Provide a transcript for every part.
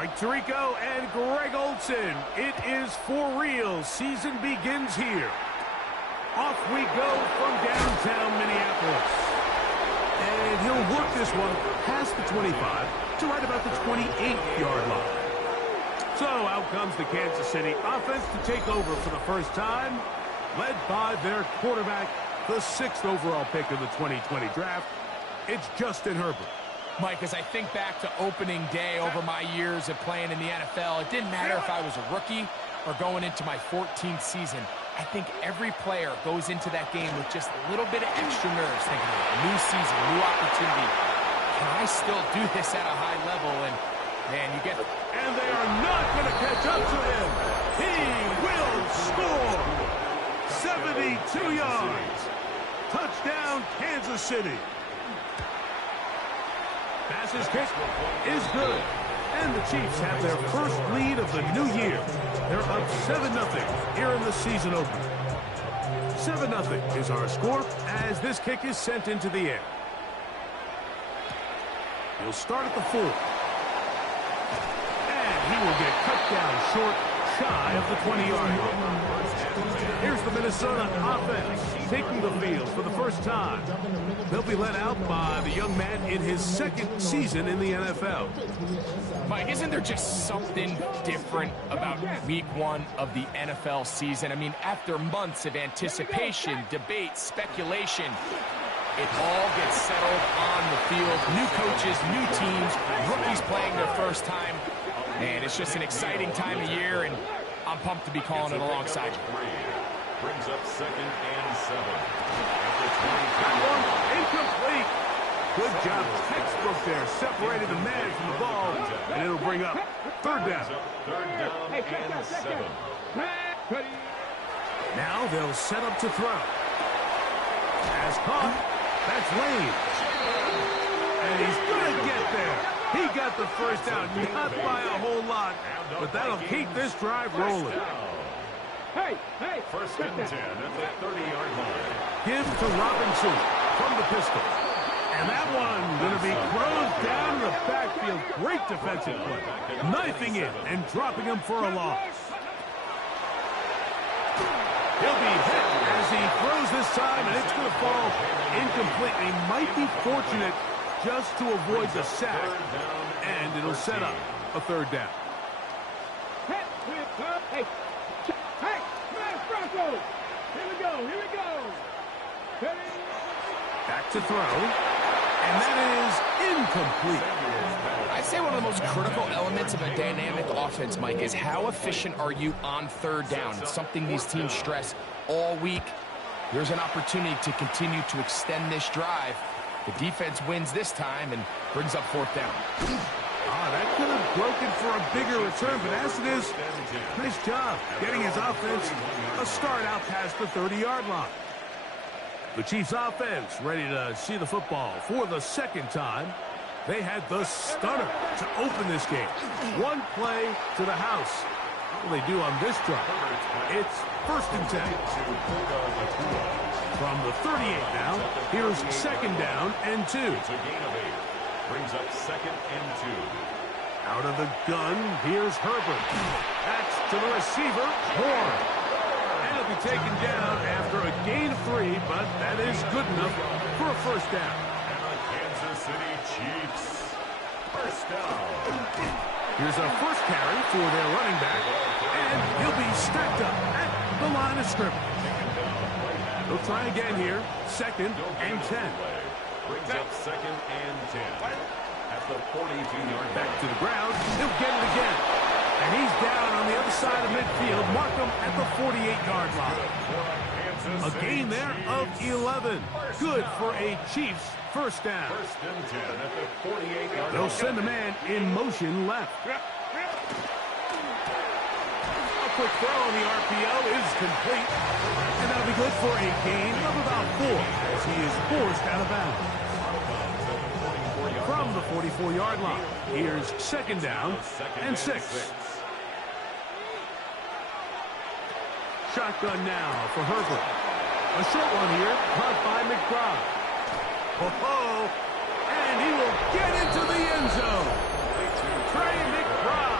Mike Tirico and Greg Olson. It is for real. Season begins here. Off we go from downtown Minneapolis. And he'll work this one past the 25 to right about the 28-yard line. So out comes the Kansas City offense to take over for the first time, led by their quarterback, the 6th overall pick of the 2020 draft. It's Justin Herbert. Mike, as I think back to opening day over my years of playing in the NFL, it didn't matter if I was a rookie or going into my 14th season. I think every player goes into that game with just a little bit of extra nerves, thinking, new season, new opportunity. Can I still do this at a high level? And, man, you get... And they are not going to catch up to him. He will score. 72 yards. Touchdown, Kansas City. Pass's kick is good. And the Chiefs have their first lead of the new year. They're up 7-0 here in the season opener. 7-0 is our score as this kick is sent into the air. He'll start at the 4. And he will get cut down short, shy of the 20-yard line. Here's the Minnesota offense taking the field for the first time. They'll be led out by the young man in his 2nd season in the NFL. Mike, isn't there just something different about week 1 of the NFL season? I mean, after months of anticipation, debate, speculation, it all gets settled on the field. New coaches, new teams, rookies playing their first time. Man, it's just an exciting time of year, and I'm pumped to be calling it alongside you. Brings up 2nd and 7. That one incomplete. Good job, textbook there, separated the man from the ball, and it'll bring up 3rd down. 3rd down and 7. Now they'll set up to throw. As caught, that's Lane. And he's going to get there. He got the first down, not by a whole lot, but that'll keep this drive rolling. Hey, 1st and 10 at the 30-yard line. Give to Robinson from the pistol. And that one going to be closed down in the backfield. Great defensive play. Knifing in and dropping him for a loss. He'll be hit as he throws this time, and it's going to fall incomplete. He might be fortunate just to avoid the sack, and it'll set up a 3rd down. Here we go. Back to throw, and that is incomplete. I'd say one of the most critical elements of a dynamic offense, Mike, is how efficient are you on 3rd down? It's something these teams stress all week. There's an opportunity to continue to extend this drive. The defense wins this time and brings up 4th down. That could have broken for a bigger return, but as it is, nice job getting his offense a start out past the 30-yard line. The Chiefs offense ready to see the football for the 2nd time. They had the stunner to open this game. One play to the house. What will they do on this drive? It's 1st and 10. From the 38 now, here's 2nd down and 2. Brings up 2nd and 2. Out of the gun, here's Herbert. That's to the receiver, Horn. And he'll be taken down after a gain of 3, but that is good enough for a 1st down. And the Kansas City Chiefs. 1st down. Here's a 1st carry for their running back, and he'll be stacked up at the line of scrimmage. They'll try again here, 2nd and 10. Brings up 2nd and 10. At the 42-yard back to the ground. He'll get it again. And he's down on the other side of midfield. Mark him at the 48-yard line. A gain there of 11. Good for a Chiefs 1st down. 1st and 10 at the 48-yard line. They'll send a man in motion left. A quick throw on the RPO is complete. And that'll be good for a gain of about 4 as he is forced out of bounds. From the 44-yard line, here's 2nd down and 6. Shotgun now for Herbert. A short one here, caught by McBride. And he will get into the end zone. Trey McBride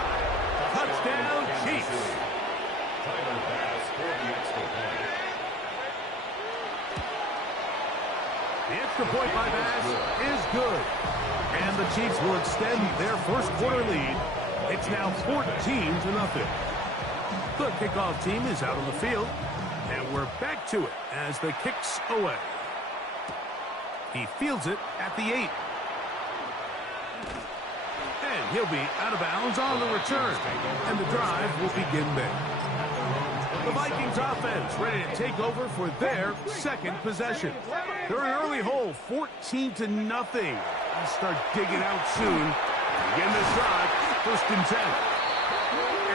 good. And the Chiefs will extend their first quarter lead. It's now 14-0. The kickoff team is out on the field. And we're back to it as the kick's away. He fields it at the 8. And he'll be out of bounds on the return. And the drive will begin there. The Vikings offense ready to take over for their second possession. They're an early hole, 14-0. I'll start digging out soon. Begin this drive, 1st and 10.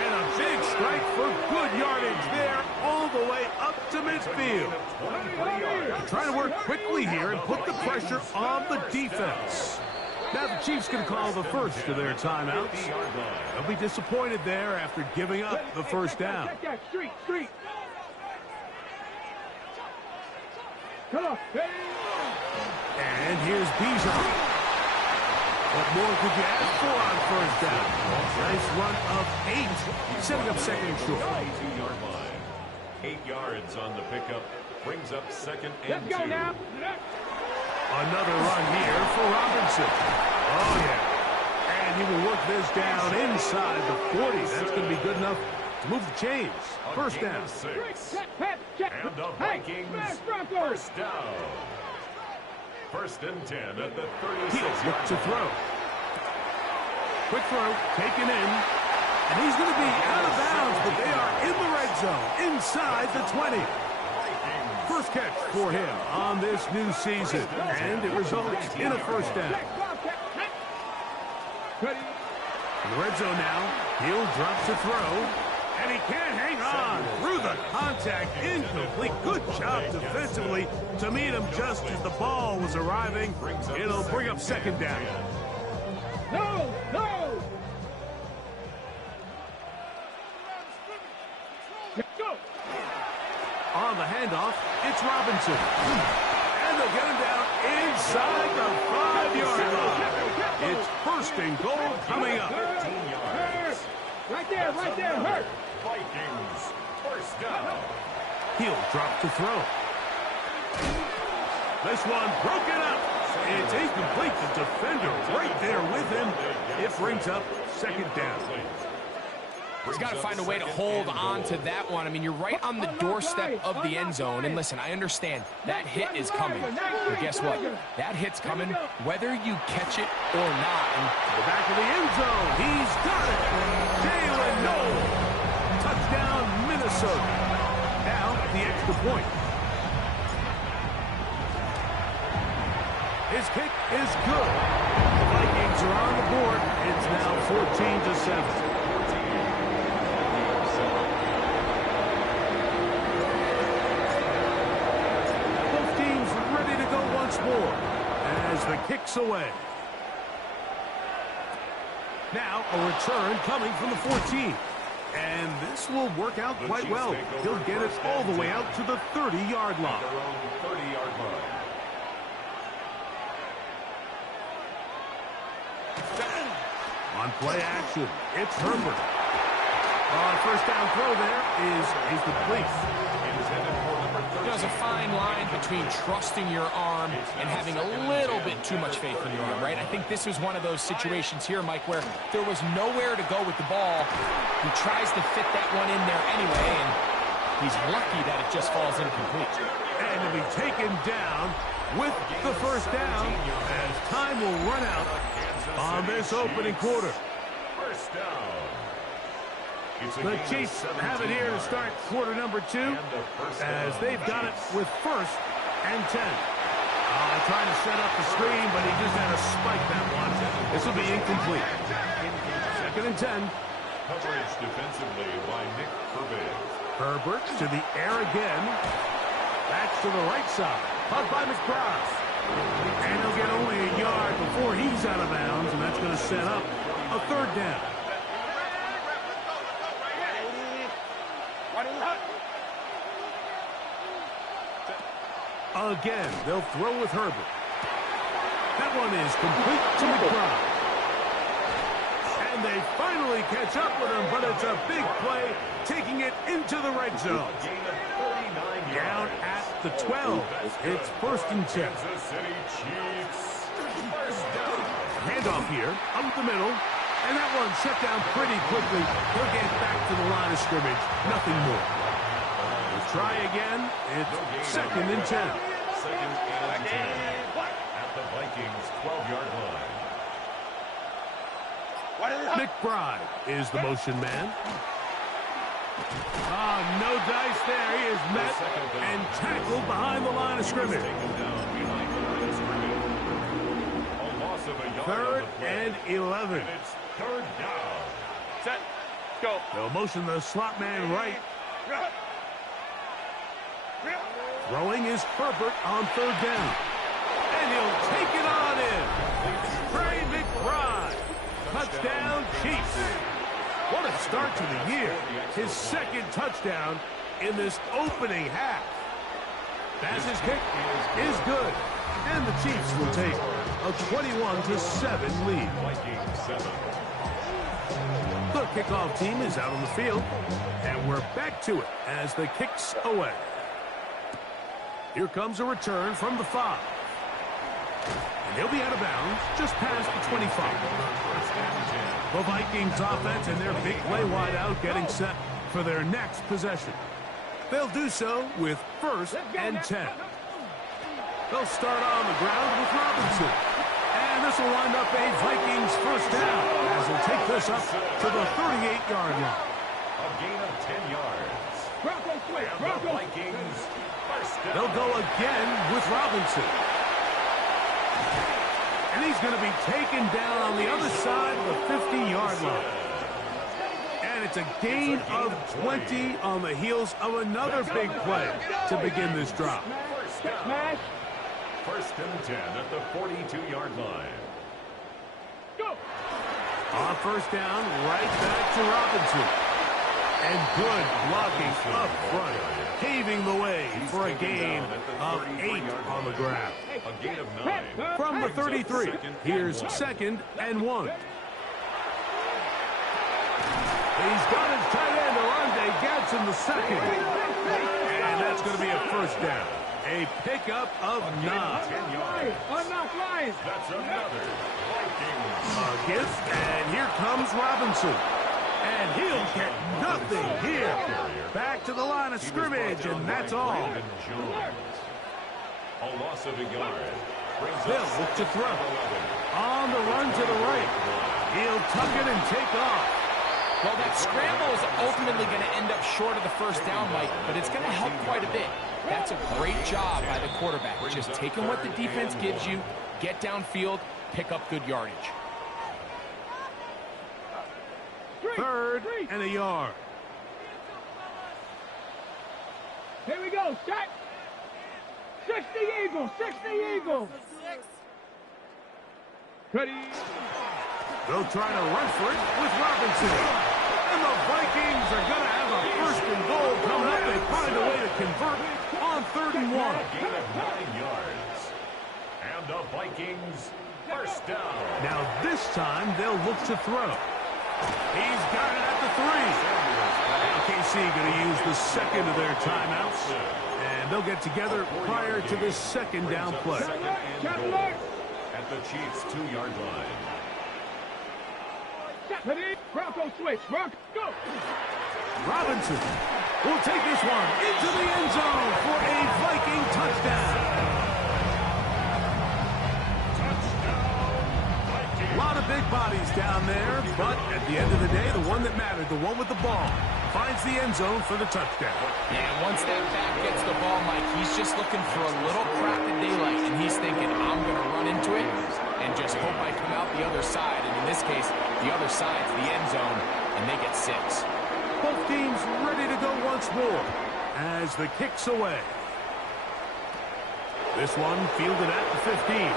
And a big strike for good yardage there, all the way up to midfield. Trying to work quickly here and put the pressure on the defense. Now the Chiefs can call the first of their timeouts. They'll be disappointed there after giving up the first down. And here's Bijan. What more could you ask for on first down? Nice run of 8, setting up second and short. 22-yard line. 8 yards on the pickup. Brings up 2nd and 2. Another run here for Robinson. Oh, yeah. And he will work this down inside the 40. That's going to be good enough to move the chains. First down. 6. And the Vikings, first down. 1st and 10 at the 36-yard to throw. Quick throw, taken in. And he's going to be out of bounds, but they are in the red zone, inside the 20. First catch for him on this new season, and it results in a first down. In the red zone now, he'll drop to throw, and he can't hang on through the contact. Incomplete. Good job defensively to meet him just as the ball was arriving. It'll bring up 2nd down. No! On the handoff, it's Robinson. And they'll get him down inside the 5-yard line. It's 1st and goal coming up. 13 yards. Right there, hurt. Vikings, first down. He'll drop to throw. This one broken up. It's incomplete. The defender right there with him. It brings up 2nd down. He's got to find a way to hold on to that one. I mean, you're right on the doorstep of the end zone. And listen, I understand that hit is coming. But guess what? That hit's coming whether you catch it or not. And the back of the end zone. He's got it. Jalen Noel. Touchdown, Minnesota. Now, the extra point. His kick is good. The Vikings are on the board. It's now 14-7. More as the kick's away. Now a return coming from the 14. And this will work out quite well. He'll get it all the way out to the 30-yard line. On play action, it's Herbert. First down throw there is incomplete. There's a fine line between trusting your arm and having a little bit too much faith in your arm, right? I think this was one of those situations here, Mike, where there was nowhere to go with the ball. He tries to fit that one in there anyway, and he's lucky that it just falls incomplete. And he'll be taken down with the first down as time will run out on this opening quarter. First down. The Chiefs have it here to start quarter number 2 as they've got it with 1st and 10. Trying to set up the screen, but he just had to spike that one. This will be incomplete. 2nd and 10. Coverage defensively by Nick Herbert. Herbert to the air again. Back to the right side. Caught by McBride. And he'll get only a yard before he's out of bounds, and that's going to set up a 3rd down. Again, they'll throw with Herbert. That one is complete to McBride. And they finally catch up with him, but it's a big play, taking it into the red zone. Down at the 12. It's 1st and 10. Kansas City Chiefs. First Handoff here, up the middle. And that one shut down pretty quickly. He'll get back to the line of scrimmage. Nothing more. We'll try again. It's 2nd and 10. 2nd and 10 at the Vikings' 12-yard line. McBride is the motion man. No dice there. He is met and tackled behind the line of scrimmage. Third and 11. And it's 3rd down. Set. Go. They'll motion the slot man right. Throwing is Herbert on 3rd down. And he'll take it on in. Trey McBride. Touchdown, Chiefs. What a start to the year. His 2nd touchdown in this opening half. Passes kick is good. And the Chiefs will take a 21-7 lead. Vikings 7. The kickoff team is out on the field. And we're back to it as the kick's away. Here comes a return from the 5. And he'll be out of bounds just past the 25. The Vikings offense and their big play wide out getting set for their next possession. They'll do so with 1st and 10. They'll start on the ground with Robinson. And this will wind up a Vikings 1st down as they'll take this up to the 38-yard line. A gain of 10 yards. Bronco switch. And the Bronco. Vikings 1st down. They'll go again with Robinson. And he's going to be taken down on the other side of the 50-yard line. And it's a gain of 20 on the heels of another big play to begin this drive. First down. 1st and 10 at the 42-yard line. Go. On 1st down, right back to Robinson. And good blocking up front, paving the way for a gain of 8 on the ground. A gain of 9. From the 33, here's 2nd and 1. He's got his tight end, Orlando Gadsden, the 2nd. And that's going to be a 1st down. A pickup of 9. 10 yards. Unlock Lions. That's another Vikings. A gift, and here comes Robinson. And he'll get nothing here. Back to the line of scrimmage, and that's all. A loss of a yard. They'll look to throw. On the run to the right. He'll tuck it and take off. Well, that scramble is ultimately going to end up short of the 1st down, Mike, but it's going to help quite a bit. That's a great job by the quarterback. Just taking what the defense gives you, get downfield, pick up good yardage. 3rd and a yard. Here we go. Set. 60 Eagles. 60 Eagles. Ready. They'll try to run for it with Robinson. And the Vikings are going to have a 1st and goal coming up. They find a way to convert on 3rd and 1. Gain of 9 yards. And the Vikings 1st down. Now this time they'll look to throw. He's got it at the 3. Now KC going to use the 2nd of their timeouts. And they'll get together prior to this 2nd down play. At the Chiefs' 2-yard line. Ready. Bronco switch. Bronco. Go. Robinson will take this one into the end zone for a Viking touchdown. A lot of big bodies down there, but at the end of the day, the one that mattered, the one with the ball, finds the end zone for the touchdown. Yeah, once that back gets the ball, Mike, he's just looking for a little crack of daylight, and he's thinking, I'm going to run into it and just hope I come out the other side. And in this case, the other side's the end zone, and they get 6. Both teams ready to go once more as the kick's away. This one fielded at the 15.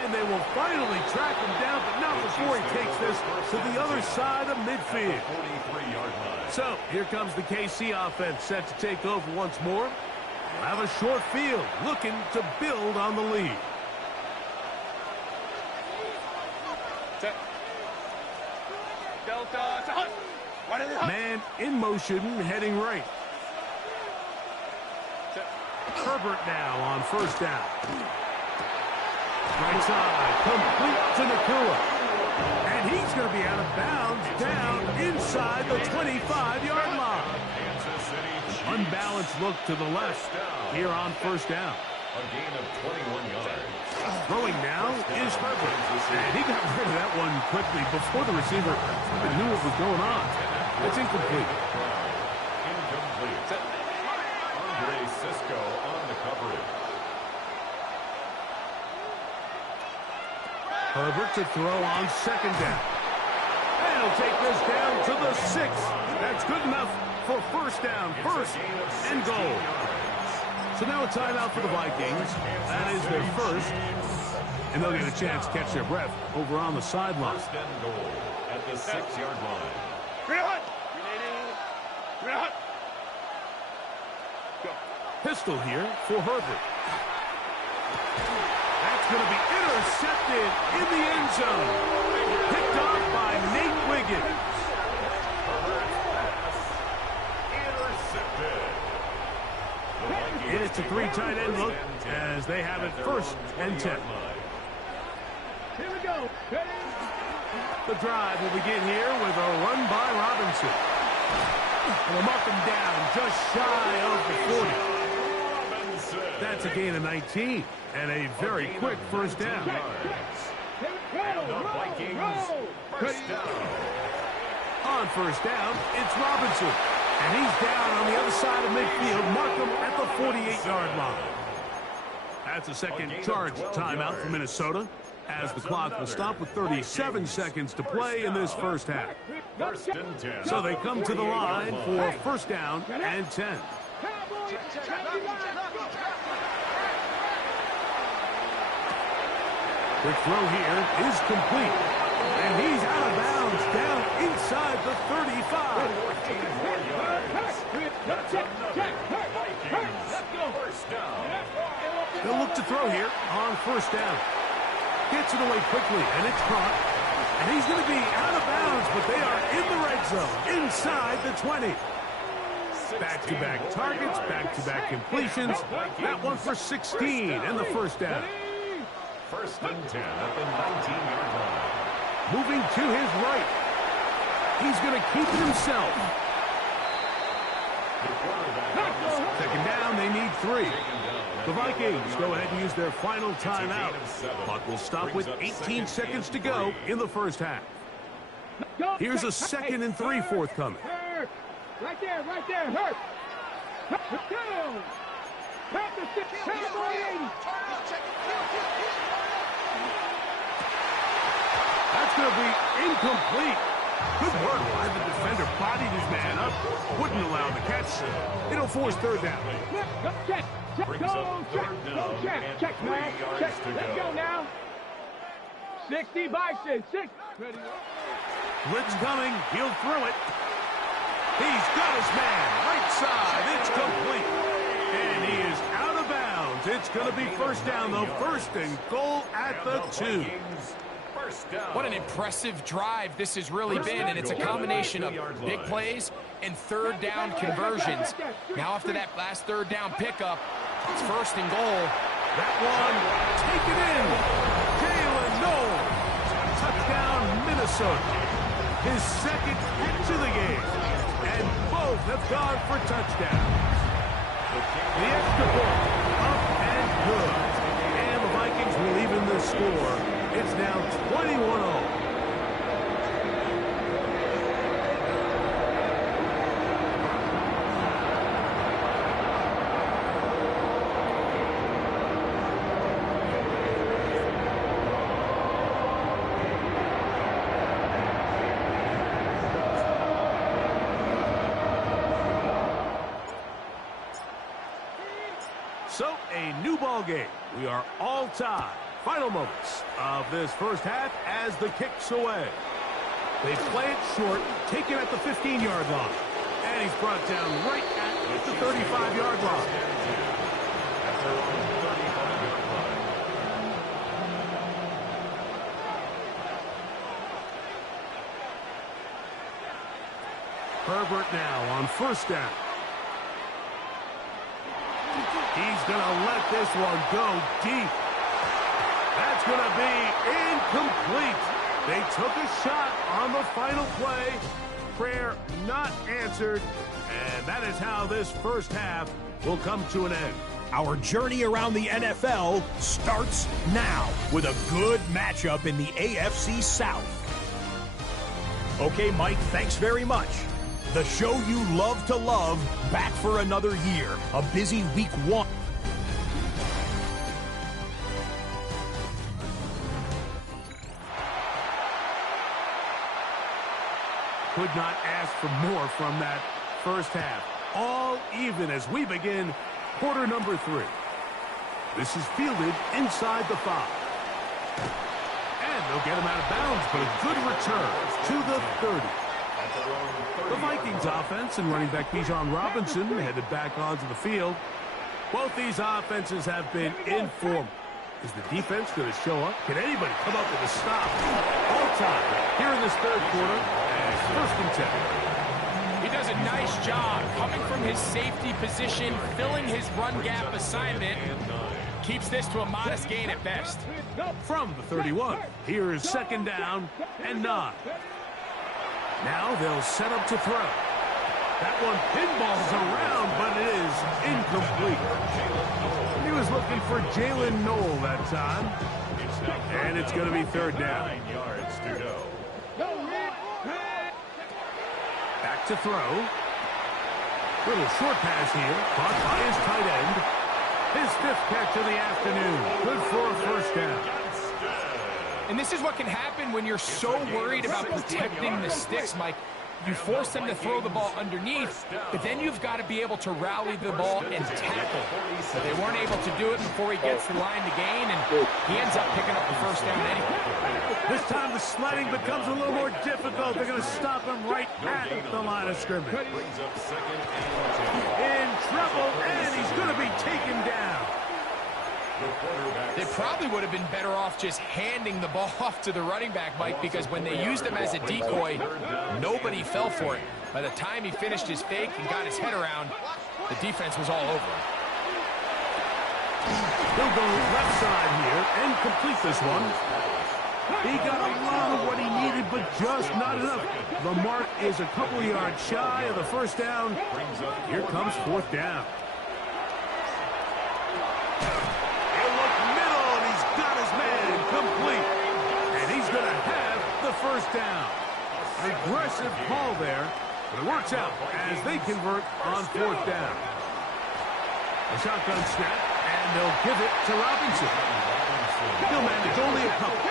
And they will finally track him down, but not before he takes this to the other side of midfield. 43-yard line. So here comes the KC offense set to take over once more. We'll have a short field looking to build on the lead. Set. Delta to Hunt. Man in motion, heading right. Herbert now on first down. Right side, complete to Nakua. And he's going to be out of bounds down inside the 25-yard line. Unbalanced look to the left here on first down. A gain of 21 yards. Throwing now is Herbert. And he got rid of that one quickly before the receiver even knew what was going on. It's incomplete. Incomplete. Andre Cisco on the coverage. Herbert to throw on second down. And he'll take this down to the 6. That's good enough for first down. First and goal. So now a timeout for the Vikings. That is their first. And they'll get a chance to catch their breath over on the sideline. First and goal at the 6-yard line. Pistol here for Herbert. That's going to be intercepted in the end zone. Picked off by Nate Wiggins. Intercepted. It's a 3 tight end look as they have it first and 10. Here we go. The drive will begin here with a run by Robinson. And they'll mark him down just shy of the 40. That's a gain of 19 and a very quick first down. And the Vikings first down. On first down, it's Robinson. And he's down on the other side of midfield. Mark him at the 48-yard line. That's a second charge timeout for Minnesota, as the clock will stop with 37 seconds to play in this first half. First and 10. So they come to the line for first down and 10. Quick throw here is complete. And he's out of bounds down inside the 35. 14 more yards. That's another Vikings first down. They'll look to throw here on first down. Gets it away quickly, and it's caught. And he's going to be out of bounds, but they are in the red zone, inside the 20. Back-to-back targets, back-to-back completions. That one for 16 and the first down. First and 10 at the 19-yard line. Moving to his right. He's going to keep it himself. Second down, they need 3. The Vikings go ahead and use their final timeout. Clock will stop with 18 seconds to go in the first half. Here's a second and 3 forthcoming. Right there, hurt. Down. Back to 6. That's going to be incomplete. Good work by the defender. Bodied his man up. Wouldn't allow the catch. It'll force third down. Check. Brings up third down and 3 yards to Let's go go. now. 60 Bison. 6. Ready. Blitz coming. He'll throw it. He's got his man. Right side. It's complete. And he is out of bounds. It's going to be first down, though. First and goal at the 2. What an impressive drive this has really been, and it's a combination of big plays and third down conversions. Now after that last third down pickup, it's first and goal. That one, take it in. Jalen Noel. Touchdown, Minnesota. His second catch of the game. And both have gone for touchdowns. The extra point, up and good. And the Vikings will even the score. It's now 21-0. So, a new ball game. We are all tied. Final moments of this first half as the kick's away. They play it short, taken at the 15-yard line. And he's brought down right at the 35-yard line. Herbert now on first down. He's going to let this one go deep. That's going to be incomplete. They took a shot on the final play. Prayer not answered. And that is how this first half will come to an end. Our journey around the NFL starts now with a good matchup in the AFC South. Okay, Mike, thanks very much. The show you love to love, back for another year. A busy week 1. Could not ask for more from that first half. All even as we begin quarter number 3. This is fielded inside the 5. And they'll get him out of bounds, but a good return to the 30. The Vikings offense and running back Bijan Robinson headed back onto the field. Both these offenses have been in form. Is the defense going to show up? Can anybody come up with a stop? All time here in this third quarter. And first and 10. He does a nice job coming from his safety position, filling his run gap assignment. Keeps this to a modest gain at best. From the 31, here is second down and 9. Now they'll set up to throw. That one pinballs around, but it is incomplete. He was looking for Jalen Noel that time. And it's going to be third down. 9 yards to go. Back to throw. Little short pass here, caught by his tight end. His 5th catch of the afternoon. Good for a first down. And this is what can happen when you're so worried about protecting the sticks, Mike. You force them to throw the ball underneath, but then you've got to be able to rally the ball and tackle. But they weren't able to do it before he gets the line to gain, and he ends up picking up the first down anyway. This time the sledding becomes a little more difficult. They're going to stop him right at the line of scrimmage. In trouble, and he's going to be taken down. They probably would have been better off just handing the ball off to the running back, Mike, because when they used him as a decoy, nobody fell for it. By the time he finished his fake and got his head around, the defense was all over him. He'll go left side here and complete this one. He got a lot of what he needed, but just not enough. The mark is a couple of yards shy of the first down. Here comes fourth down. Complete. And he's going to have the first down. Aggressive call there, but it works out as they convert on fourth down. A shotgun snap, and they'll give it to Robinson. He'll manage only a couple.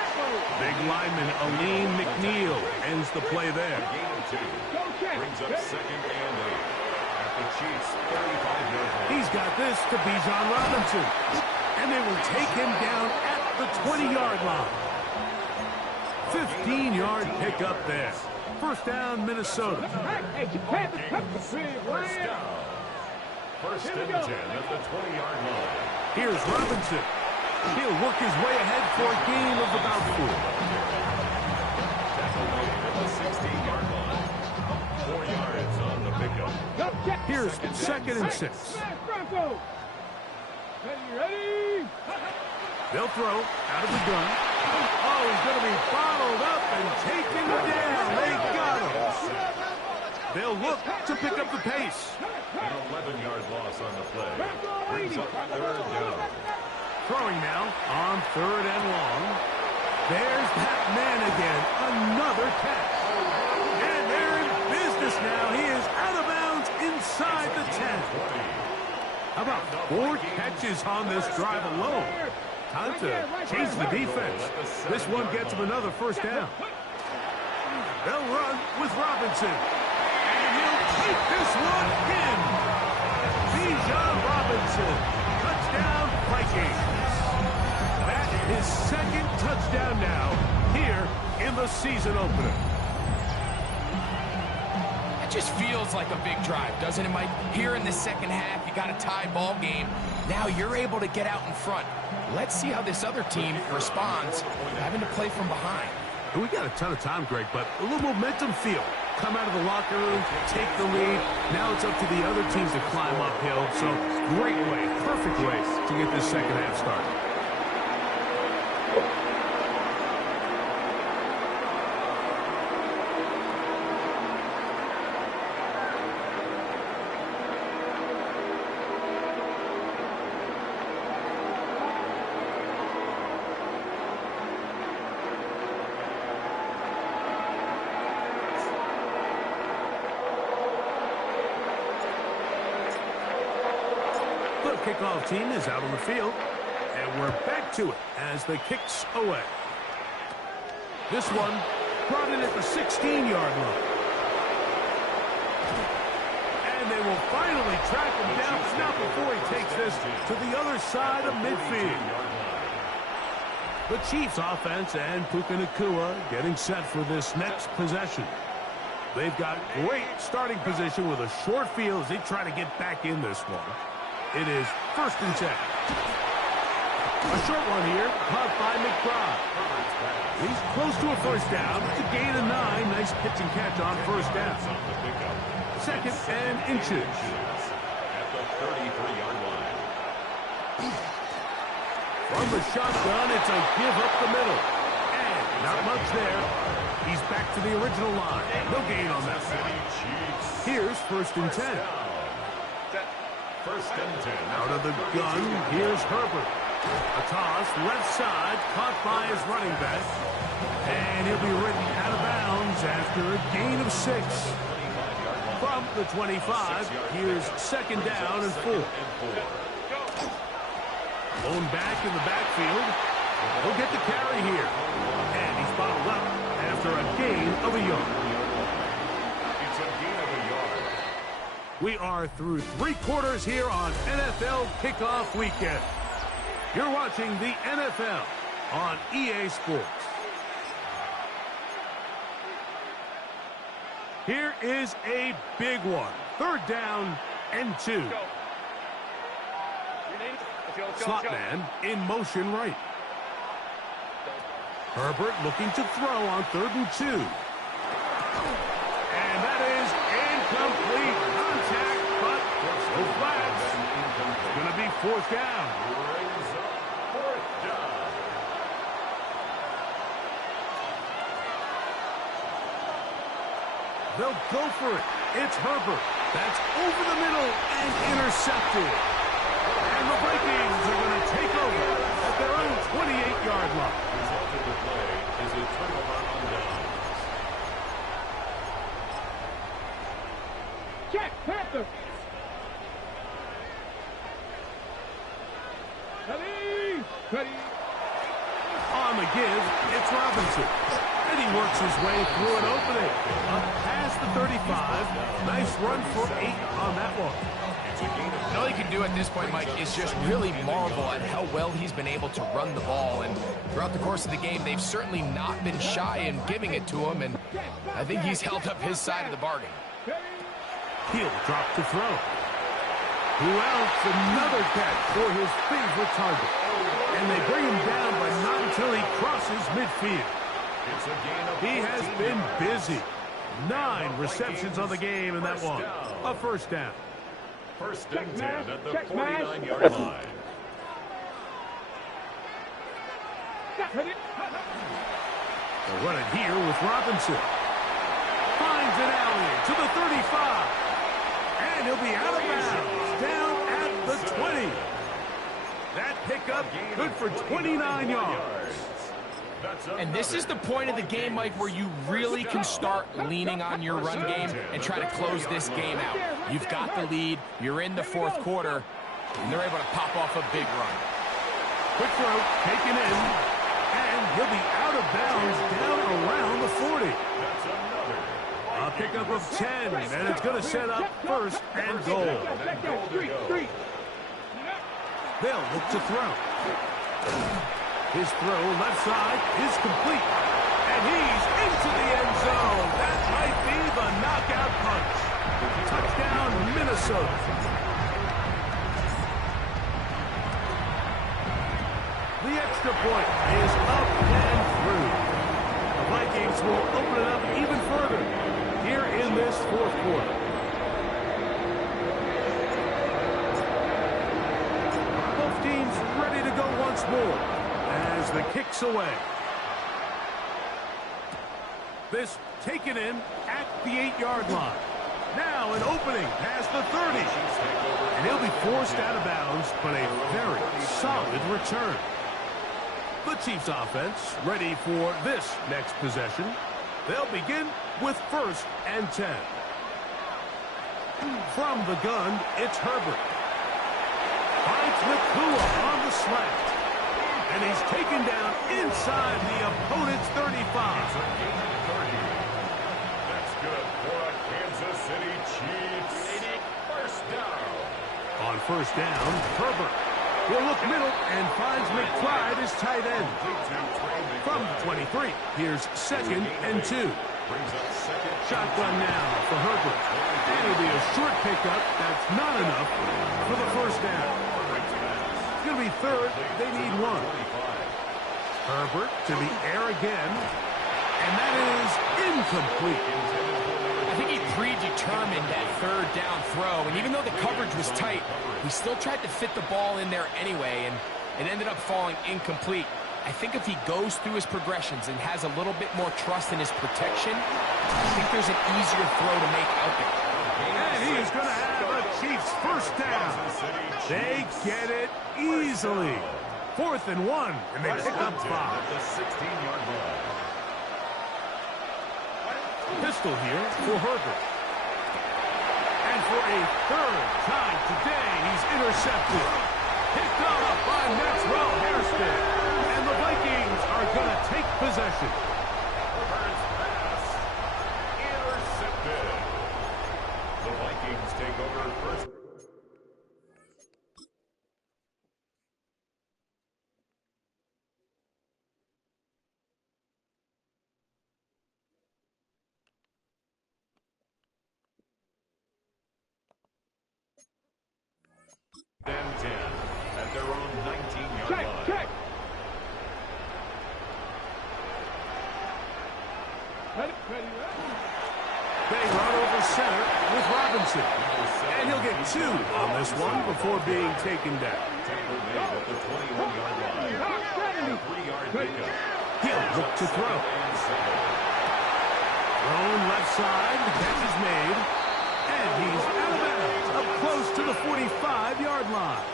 Big lineman Aline McNeil ends the play there. Brings up second and 8 at the Chiefs' 35-yard line. He's got this to Bijan Robinson. And they will take him down at the 20-yard line. 15-yard pickup there. First down, Minnesota. First and 10 at the 20-yard line. Here's Robinson. He'll work his way ahead for a gain of about 4. Tackle made at the 16-yard line. 4 yards on the pickup. Here's second and 6. Ready? They'll throw out of the gun. Oh, he's going to be bottled up and taken down. They got him. They'll look to pick up the pace. An 11-yard loss on the play. Brings up third down. Throwing now on third and long. There's that man again. Another catch. And they're in business now. He is out of bounds inside the 10. How about 4 catches on this drive alone? Time to change the defense. This one gets him another first down. They'll run with Robinson. And he'll keep this one in. Bijan Robinson. Touchdown, Vikings. That is second touchdown now here in the season opener. Just feels like a big drive, doesn't it, Mike? Here in the second half, you got a tie ball game. Now you're able to get out in front. Let's see how this other team responds, having to play from behind. We got a ton of time, Greg, but a little momentum feel. Come out of the locker room, take the lead. Now it's up to the other teams to climb uphill. So Great way, perfect way to get this second half started. The kickoff team is out on the field, and we're back to it as the kick's away. This one brought in at the 16-yard line. And they will finally track him down, but not before he takes this to the other side of midfield. The Chiefs offense and Puka Nacua getting set for this next possession. They've got great starting position with a short field as they try to get back in this one. It is 1st and 10. A short one here, caught by McBride. He's close to a first down. It's a gain of 9. Nice pitch and catch on first down. 2nd and inches. At the 33-yard line. From the shotgun, it's a give up the middle. And not much there. He's back to the original line. No gain on that one. Here's 1st and 10. 1st and 10. Out of the gun, here's Herbert. A toss, left side, caught by his running back. And he'll be ridden out of bounds after a gain of 6. From the 25, here's 2nd down and 4. Blown back in the backfield. He'll get the carry here. And he's bottled up after a gain of a yard. It's a gain of a yard. We are through 3 quarters here on NFL Kickoff Weekend. You're watching the NFL on EA Sports. Here is a big one. 3rd down and 2. Slot man in motion right. Herbert looking to throw on 3rd and 2. And that is incomplete. Contact, but no flags. It's going to be 4th down. Brings up 4th down. They'll go for it. It's Herbert. That's over the middle and intercepted. And the Vikings are going to take over at their own 28-yard line. Result of the play is a turnover on downs. Check, Panther. Ready. On the give, it's Robinson. And he works his way through an opening. Up past the 35. Nice run for 8 on that one. All he can do at this point, Mike, is just really marvel at how well he's been able to run the ball. And throughout the course of the game, they've certainly not been shy in giving it to him. And I think he's held up his side of the bargain. He'll drop to throw. Who else? Another catch for his favorite target. And they bring him down, but not until he crosses midfield. It's a gain of He has 14 been yards. busy. 9 receptions on the game in that one. A first down. 1st and 10 at the Check, smash. 49-yard line. They'll run it here with Robinson. Finds an alley to the 35. And he'll be out of bounds. Down at the 20. That pickup good for 29 yards. And this is the point of the game, Mike, where you really can start leaning on your run game and try to close this game out. You've got the lead, you're in the 4th quarter, and they're able to pop off a big run. Quick throw, taken in, and he'll be out of bounds down around the 40. A pickup of 10, and it's going to set up 1st and goal. They'll look to throw. His throw left side is complete. And he's into the end zone. That might be the knockout punch. Touchdown, Minnesota. The extra point is up and through. The Vikings will open it up even further here in this 4th quarter. once more as the kick's away. This taken in at the 8-yard line. Now an opening past the 30. And he'll be forced out of bounds, but a very solid return. The Chiefs offense ready for this next possession. They'll begin with 1st and 10. From the gun, it's Herbert. Finds Nakua on the slant. And he's taken down inside the opponent's 35. That's good for a Kansas City Chiefs. First down. On 1st down, Herbert will look middle and finds McBride as tight end. From the 23, here's 2nd and 2. Shotgun now for Herbert. And it'll be a short pickup. That's not enough for the 1st down. It's going to be 3rd. They need 1. Herbert to the air again. And that is incomplete. I think he predetermined that 3rd down throw, and even though the coverage was tight, he still tried to fit the ball in there anyway, and it ended up falling incomplete. I think if he goes through his progressions and has a little bit more trust in his protection, I think there's an easier throw to make out there. And he is going to have a Chiefs 1st down. They get it easily. 4th and 1, and they pick up 5. The 16-yard line. Pistol here for Herbert. And for a 3rd time today, he's intercepted. Picked up by Maxwell Hairston. And the Vikings are going to take possession. Herbert's pass intercepted. The Vikings take over first. And 10 at their own 19-yard line. Check. Ready. They run over center with Robinson. And he'll get 2 on this one before being taken down. Tackle made at the 21-yard line. A 3-yard pickup. He'll look to throw. Thrown left side, the catch is made. And he's out of bounds, up close to the 45-yard line.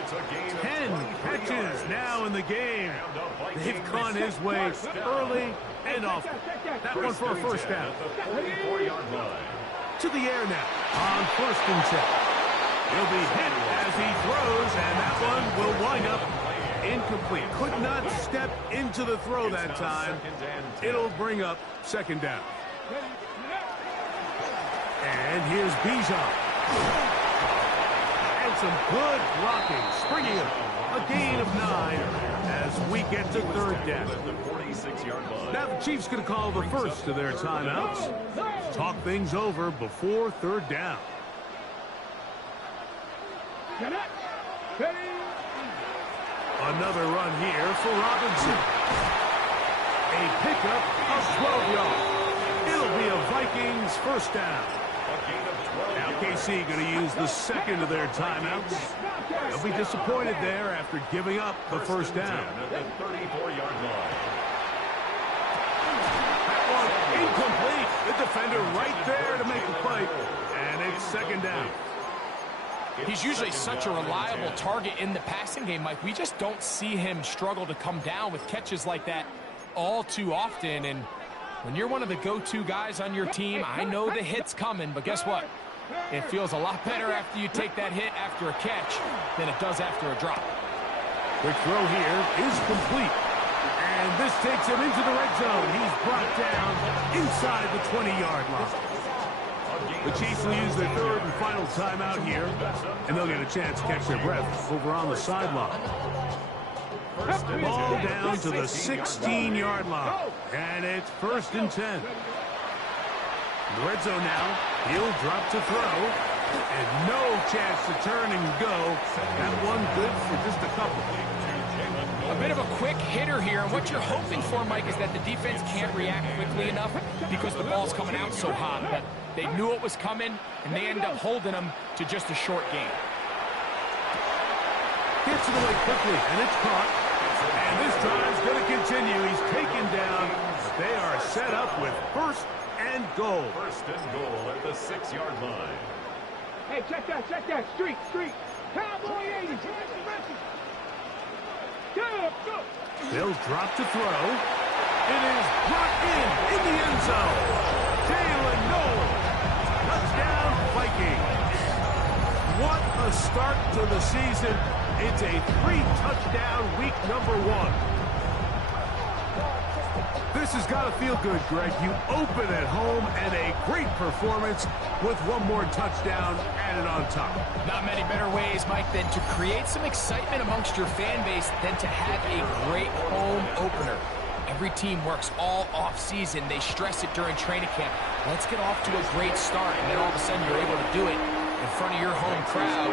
It's a gain of 10 catches now in the game. They've gone his way early and often. That one for a 1st down. At the 44-yard line. To the air now on 1st and 10. He'll be hit as he throws, and that one will wind up incomplete. Could not step into the throw that time. It'll bring up 2nd down. And here's Bijan. And some good blocking. Springing him. A gain of 9 as we get to 3rd down. At the 46-yard line. Now the Chiefs going to call the first of their timeouts. Talk things over before 3rd down. Another run here for Robinson. A pickup of 12 yards. It'll be a Vikings 1st down. Now KC going to use the 2nd of their timeouts. They'll be disappointed there after giving up the 1st down. At the 34-yard line. That one incomplete. The defender right there to make the play. And it's 2nd down. He's usually such a reliable target in the passing game, Mike. We just don't see him struggle to come down with catches like that all too often. And when you're one of the go-to guys on your team, I know the hit's coming, but guess what? It feels a lot better after you take that hit after a catch than it does after a drop. Quick throw here is complete. And this takes him into the red zone. He's brought down inside the 20-yard line. The Chiefs will use their 3rd and final timeout here, and they'll get a chance to catch their breath over on the sideline. Ball down to the 16-yard line, and it's 1st and 10. In the red zone now, he'll drop to throw, and no chance to turn and go. That one good for just a couple. A bit of a quick hitter here, and what you're hoping for, Mike, is that the defense can't react quickly enough because the ball's coming out so hot. But they knew it was coming, and they end up holding them to just a short game. Gets it away quickly, and it's caught. And this drive's going to continue. He's taken down. They are set up with first and goal. First and goal at the 6-yard line. Hey, check that. Street. Cowboy 80. Go. They'll drop to throw. It is brought in the end zone. Jalen Noel. Touchdown, Vikings. What a start to the season. It's a 3-touchdown week number 1. This has got to feel good, Greg. You open at home and a great performance with one more touchdown added on top. Not many better ways, Mike, than to create some excitement amongst your fan base than to have a great home opener. Every team works all off-season. They stress it during training camp. Let's get off to a great start, and then all of a sudden you're able to do it in front of your home crowd.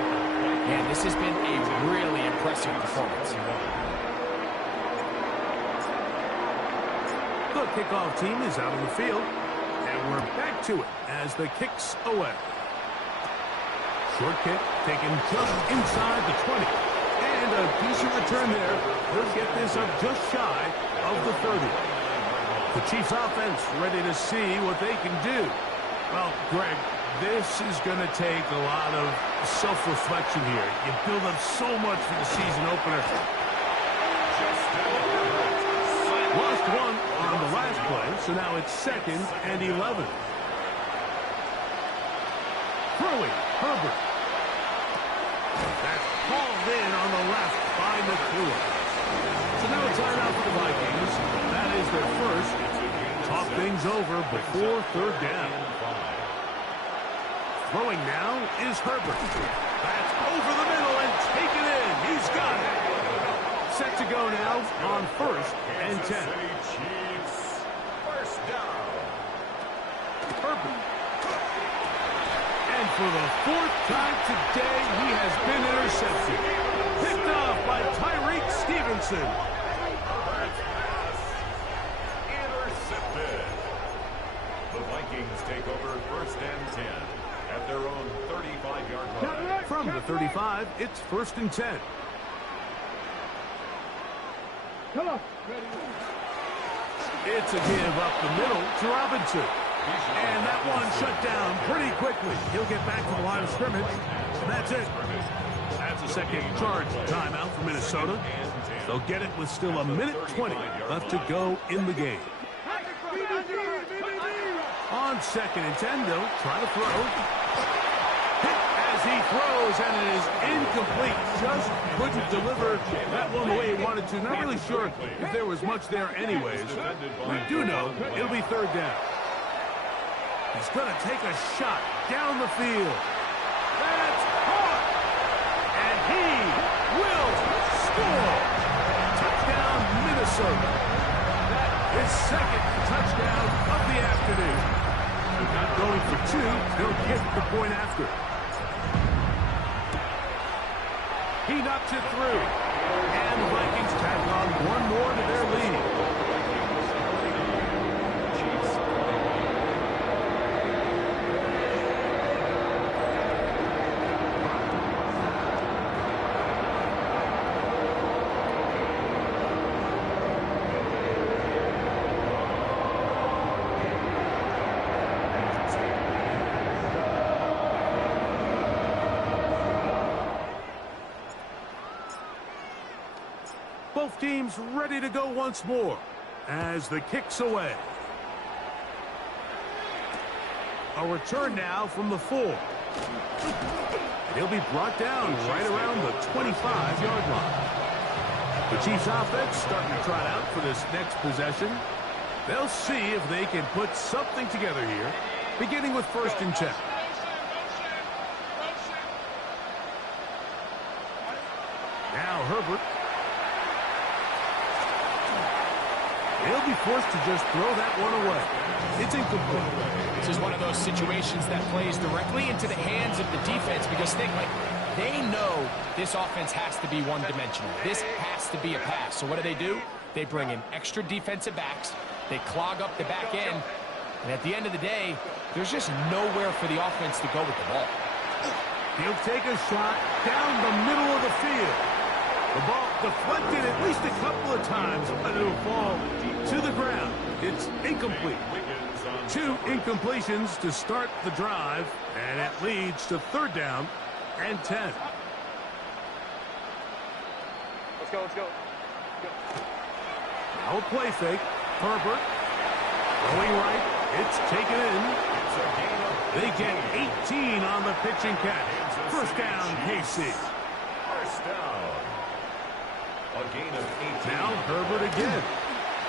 And this has been a really impressive performance. The kickoff team is out on the field, and we're back to it as the kick's away. Short kick taken just inside the 20, and a decent return there. He'll get this up just shy of the 30. The Chiefs offense ready to see what they can do. Well, Greg, this is going to take a lot of self-reflection here. You build up so much for the season opener. Lost one on the last play, so now it's 2nd and 11. Throwing, Herbert. That's hauled in on the left by McClure. So now it's tied out for the Vikings. That is their first. Talk things over before 3rd down. Throwing now is Herbert. That's over the middle and taken in. He's got it. Set to go now on 1st and 10. Chiefs, first down. Herbert. And for the 4th time today, he has been intercepted. Picked off by Tyreek Stevenson. Intercepted. The Vikings take over 1st and 10 at their own 35-yard line. From the 35, it's 1st and 10. Come on. It's a give up the middle to Robinson. And that one shut down pretty quickly. He'll get back to the line of scrimmage. And that's it. That's a second charge timeout for Minnesota. They'll get it with still 1:20 left to go in the game. On 2nd and 10, they'll try to throw. Hit as he throws, and it is incomplete. Just couldn't deliver that one the way he wanted to. Not really sure if there was much there anyways. We do know it'll be 3rd down. He's going to take a shot down the field. That's caught. And he will score. Touchdown, Minnesota. That is 2nd touchdown of the afternoon. Not going for 2. They'll get the point after. He knocks it through. And the Vikings tack on one more to their lead. Both teams ready to go once more as the kick's away. A return now from the 4. He'll be brought down right around the 25-yard line. The Chiefs offense starting to trot out for this next possession. They'll see if they can put something together here, beginning with 1st and 10. Now Herbert. He'll be forced to just throw that one away. It's incomplete. This is one of those situations that plays directly into the hands of the defense because they know this offense has to be one-dimensional. This has to be a pass. So what do? They bring in extra defensive backs. They clog up the back end. And at the end of the day, there's just nowhere for the offense to go with the ball. He'll take a shot down the middle of the field. The ball deflected at least a couple of times, but it'll fall to the ground. It's incomplete. 2 incompletions to start the drive, and it leads to 3rd down and 10. Let's go, let's go. Now a play fake. Herbert going right. It's taken in. They get 18 on the pitch and catch. 1st down, KC. 1st down. A gain of 18. Now Herbert again.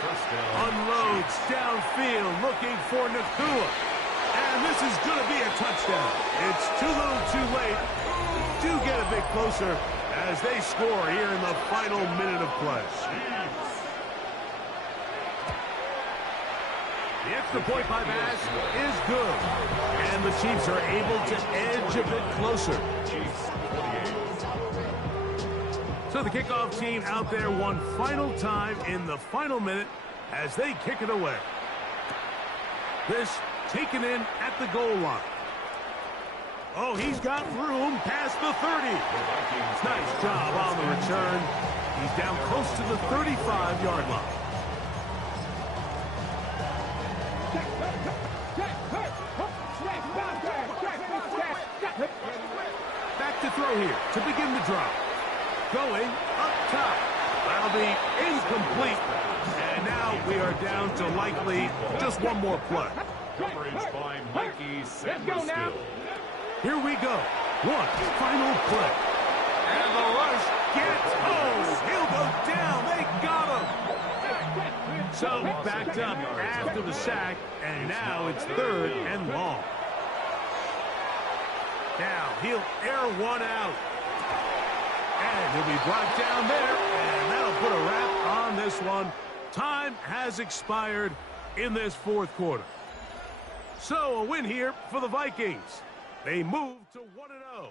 1st down. Unloads downfield looking for Nakua. And this is going to be a touchdown. It's too little too late. Do get a bit closer as they score here in the final minute of play. The extra point by Bass is good. And the Chiefs are able to edge a bit closer. So the kickoff team out there one final time in the final minute as they kick it away. This taken in at the goal line. Oh, he's got room past the 30. Nice job on the return. He's down close to the 35-yard line. Back to throw here to begin the drive. Going up top. That'll be incomplete. And now we are down to likely just one more play. Coverage by Mikey Sanders. Here we go. One final play. And the rush gets home. He'll go down. They got him. So backed up after the sack, and now it's 3rd and long. Now he'll air one out. And he'll be brought down there, and that'll put a wrap on this one. Time has expired in this 4th quarter. So a win here for the Vikings. They move to 1-0.